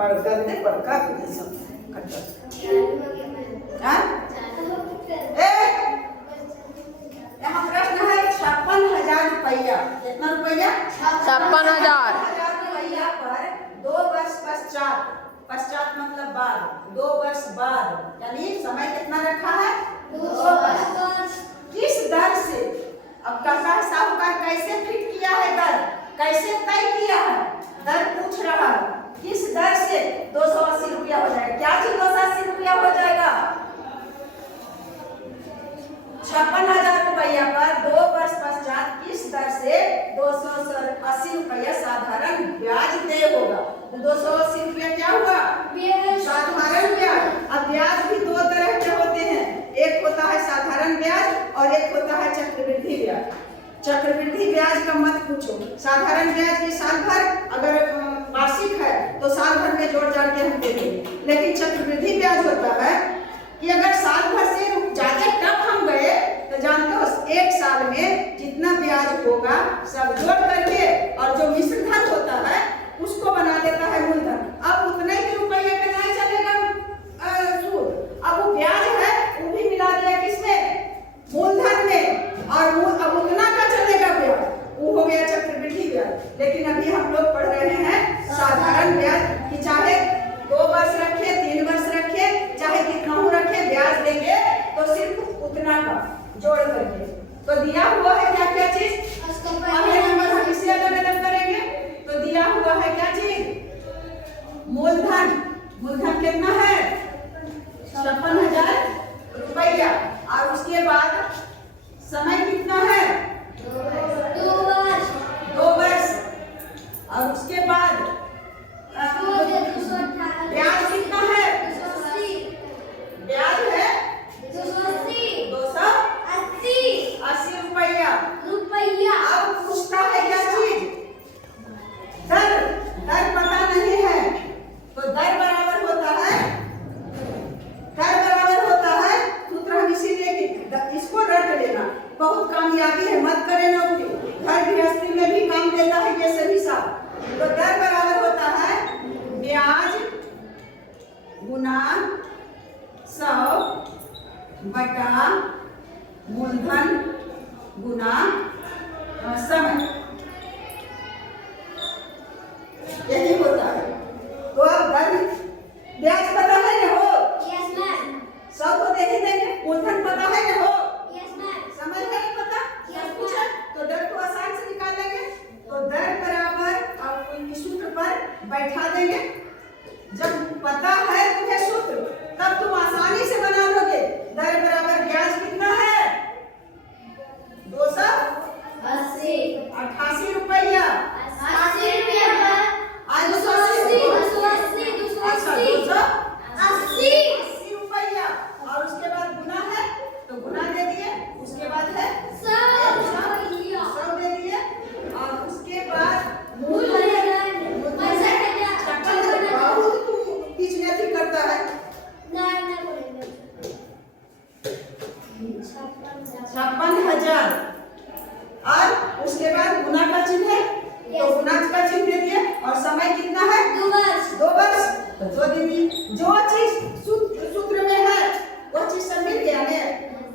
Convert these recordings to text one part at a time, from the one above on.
गंदे बड़का सब यहाँ प्रश्न है 56,000 रुपया। कितना रुपया? 56,000 रुपया पर 2 वर्ष पश्चात मतलब बाद, 2 वर्ष बाद, यानी समय कितना रखा है? 2 वर्ष। किस दर से? अब कहता है साहूकार कैसे फिट किया है दर, कैसे तय किया है? दर पूछ रहा है किस दर से 280 रुपया हो जाएगा। क्या चीज 280 रुपया हो जाएगा? 56,000 रुपया पर 2 वर्ष पश्चात किस दर से 280 रुपया साधारण ब्याज देय होगा। 280 रुपया क्या हुआ? साधारण ब्याज। अब ब्याज भी 2 तरह के होते हैं, एक होता है साधारण ब्याज और एक होता है चक्रवृद्धि ब्याज। चक्रवृद्धि ब्याज का मत पूछो, साधारण ब्याज की साल भर अगर वार्षिक है तो साल भर में जोड़ जाड़ के हम दे देंगे, लेकिन चक्रवृद्धि ब्याज होता है कि अगर साल भर से ज्यादा टफ हम गए तो जानते हो एक साल में जितना ब्याज होगा सब जोड़ करके और जो मिश्र धन होता है उसको बना देता है मूलधन। अब उतने ही रुपये का नहीं चलेगा सूद, अब वो ब्याज है वो भी मिला दिया किसमें? मूलधन में, और अब उतना का चलेगा ब्याज, वो हो गया चक्रवृद्धि ब्याज। लेकिन अभी हम लोग पढ़ रहे हैं साधारण ब्याज कि चाहे 2 वर्ष रखे, 3 वर्ष रखे, चाहे कितना हो रखे, ब्याज देंगे तो सिर्फ उतना का जोड़ करके। तो दिया हुआ है क्या क्या चीज? अगले नंबर हम इसे अलग अलग करेंगे। तो दिया हुआ है क्या चीज? मूलधन। मूलधन कितना है? 56,000 रुपया। और उसके बाद समय कितना है? 2 वर्ष। 2 वर्ष। और उसके बाद ब्याज कितना है? ब्याज है 280 रुपया। अब पूछता है क्या चीज? दर। दर पता नहीं है तो दर बराबर होता है सूत्र हम इसीलिए कि इसको रट लेना, बहुत कामयाबी है, मत करे नौकरी, घर गृहस्थी में भी काम देता है ये सभी साहब। तो दर बराबर होता है ब्याज गुना 100 बटा मूलधन गुना समय, यही होता है। तो अब दर ब्याज पता है ना हो? Yes ma'am. 100 तो दे ही देंगे। मूलधन पता है ना हो? Yes ma'am. समझ में नहीं पता? Yes, पूछा तो दर को आसान से निकाल लेंगे। तो दर बराबर आप इस सूत्र पर बैठा देंगे। जब पता है तुम्हें सूत्र तब तुम आसानी से बना लोगे। दर बराबर ब्याज कितना है? 288 रुपया। 80 रुपया। आज 280 रुपया। और उसके बाद गुना है तो गुना दे दिए, उसके बाद है 100 दे दिए, और उसके बाद मूलधन बीच में भी करता है 56,000। और उसके बाद गुना का चिन्ह है तो गुना का चिन्ह दे दिए, और समय कितना है? 2 वर्ष। 2 वर्ष। तो 2 दे दी। जो चीज सूत्र में है वो चीज सब मिल गया है।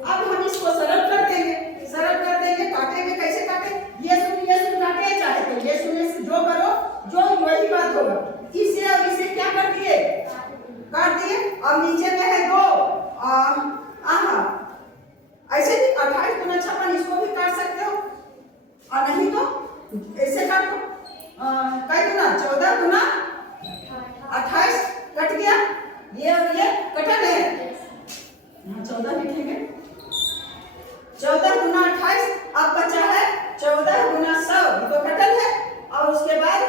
अब हम इसको सरल कर देंगे। काटेंगे कैसे काटे? ये सुन काटे, चाहे तो ये सुन से जो करो जो वही बात होगा। इसे और इसे क्या कर दिए? काट दिए। और नीचे में है 2 ऐसे भी 28 गुना 56 इसको भी काट सकते हो, और नहीं तो ऐसे काटो। कई गुना? 14 गुना 28 कट गया। ये और ये कटल है, यहाँ 14 लिखेंगे। 14 गुना 28। अब बचा है 14 गुना 100, तो कटल है। और उसके बाद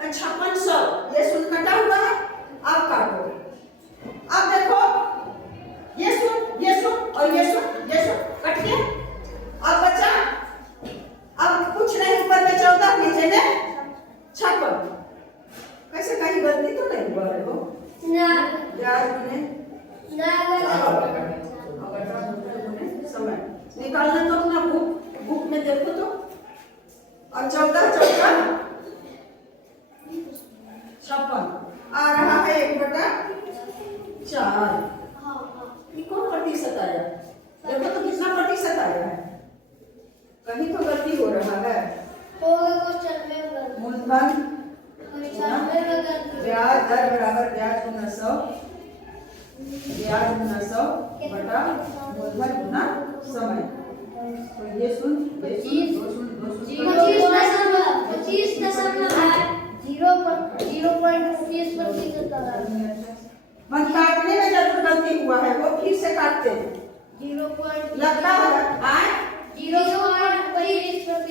5600, ये सुन कटा हुआ है। अब काटो। अब देखो ये सुन और ये सुन कट गया। अब बचा, अब कुछ नहीं, ऊपर में 14 नीचे में 56। कैसे कहीं गलती तो नहीं हुआ है? वो ब्याज गुने समय निकालना तो अपना बुक में देखो तो। और 14 56 आ रहा है मूलधन ब्याज दर बराबर ब्याज गुना 100, ब्याज गुना 100 बटा मूलधन गुना समय। तो ये सुन, दो सुन। 25.25% मन काटने में जरूर गलती हुआ है, वो फिर से काटते हैं। लगता है आए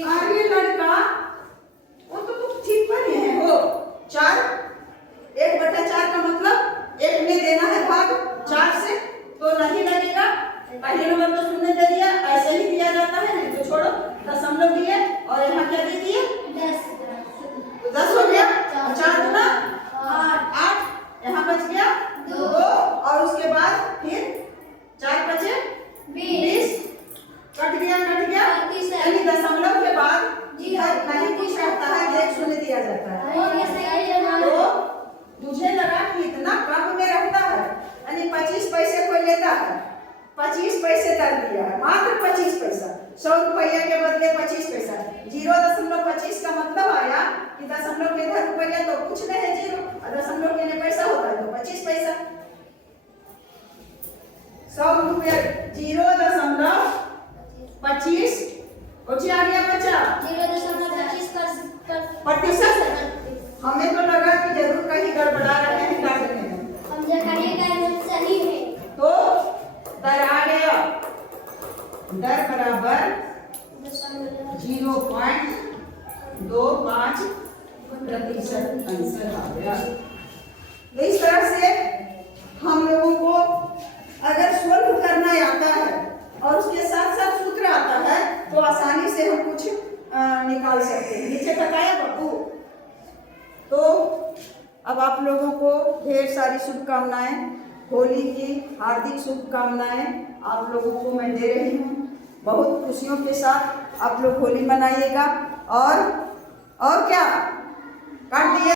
अरे लड़का, वो तो तुम ठीक पर ही है हो। 4 1/4 का मतलब 1 में देना है भाग 4 से, तो नहीं लगेगा। पहले नंबर तो तुमने दे दिया, ऐसे ही दिया जाता है, नहीं तो छोड़ो। दशमलव दिए और यहाँ क्या दे दिए 10 हो गया, 4 गुना 8, यहाँ बच गया 2 और उसके बाद फिर 4 बचे 20, कट गया यानी दशमलव के बाद नहीं कुछ रहता है, 1 शून्य दिया जाता है। तो मुझे लगा कि इतना कम में रहता है, यानी 25 पैसे कोई लेता है, 25 पैसे कर दिया है, मात्र 25 पैसा। 100 रुपया के बदले 25 पैसा। 0.25 का मतलब आया कि दशमलव के इधर रुपया तो कुछ नहीं है 0, और दशमलव के लिए पैसा होता है तो 25 पैसा। 100 रुपया 0.25 कुछ आ गया बच्चा 0.25% प्रतिशत। हमें तो लगा कि जरूर कहीं गड़बड़ा रहे हैं काटने में, सही है। तो दर आ गया, दर बराबर 0.25% आंसर आ गया। तो इस तरह से हम लोगों को अगर सोल्व करना आता है और उसके साथ साथ सूत्र आता है तो आसानी से हम कुछ निकाल सकते हैं। नीचे बताया बाबू। तो अब आप लोगों को ढेर सारी शुभकामनाएं, होली की हार्दिक शुभकामनाएं आप लोगों को मैं दे रही हूँ। बहुत खुशियों के साथ आप लोग होली मनाइएगा। और क्या काट दिए।